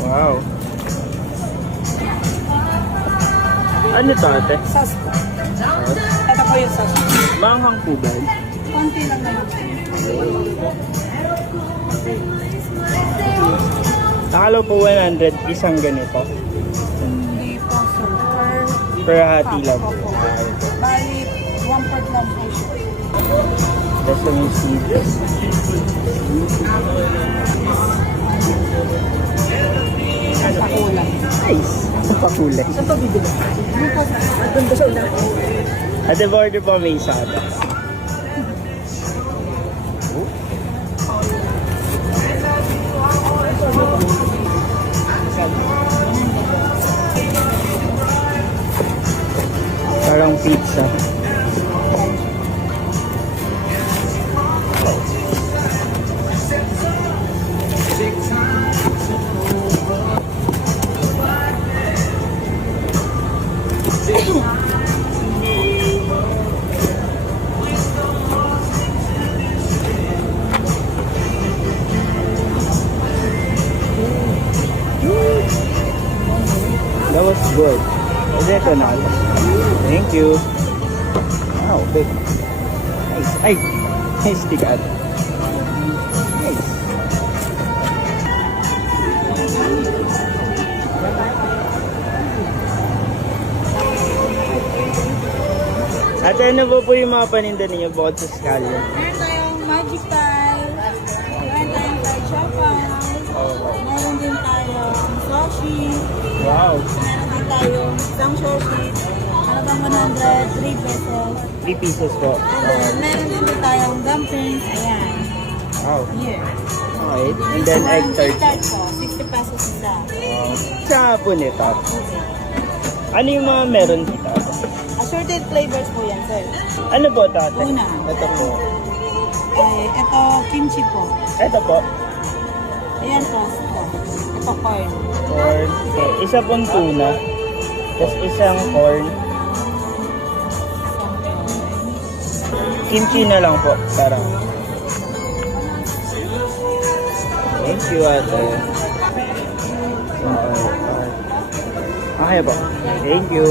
Wow. Ano to ate? Sauce po. Ito po yung sauce. Manghang po ba? Konti lang naman. Nakalaw po 100 isang ganito. Hindi po, sir. Per hati lang po. Bali, 1/4 lang po siya. Tapos yung seed. Ang pakulang. Nice. Ang pakulay. Saan pa bibili? Dito, doon ba sa ulan? Ate, border po may isa ata. Parang pizza. That was good. Ito na. Thank you. Wow, big. Nice. Ay! Nice tigat. Nice. Ate, ano po yung mga paninda ninyo bukod sa scallion? Meron tayong magic pie. Meron tayong fried chapaw. Meron din tayong sushi. Wow. Meron din tayong isang shoshi. Ano bang 100? 3 pesos. 3 pieces po. And then, meron din tayong dumplings. Ayan. Wow. Here. Okay. And then egg tart. Egg tart po. 60 pesos isa. Wow. Sa po nito. Ano yung mga meron dito? Assorted flavors po yan, sir. Ano po tate? Tuna. Ito po. Ito, kimchi po. Ito po. Ayan po. Ito, corn. Corn. Okay. Isa pong tuna. Tapos isang corn. Kimchi na lang po. Parang. Thank you ate. Okay po. Thank you.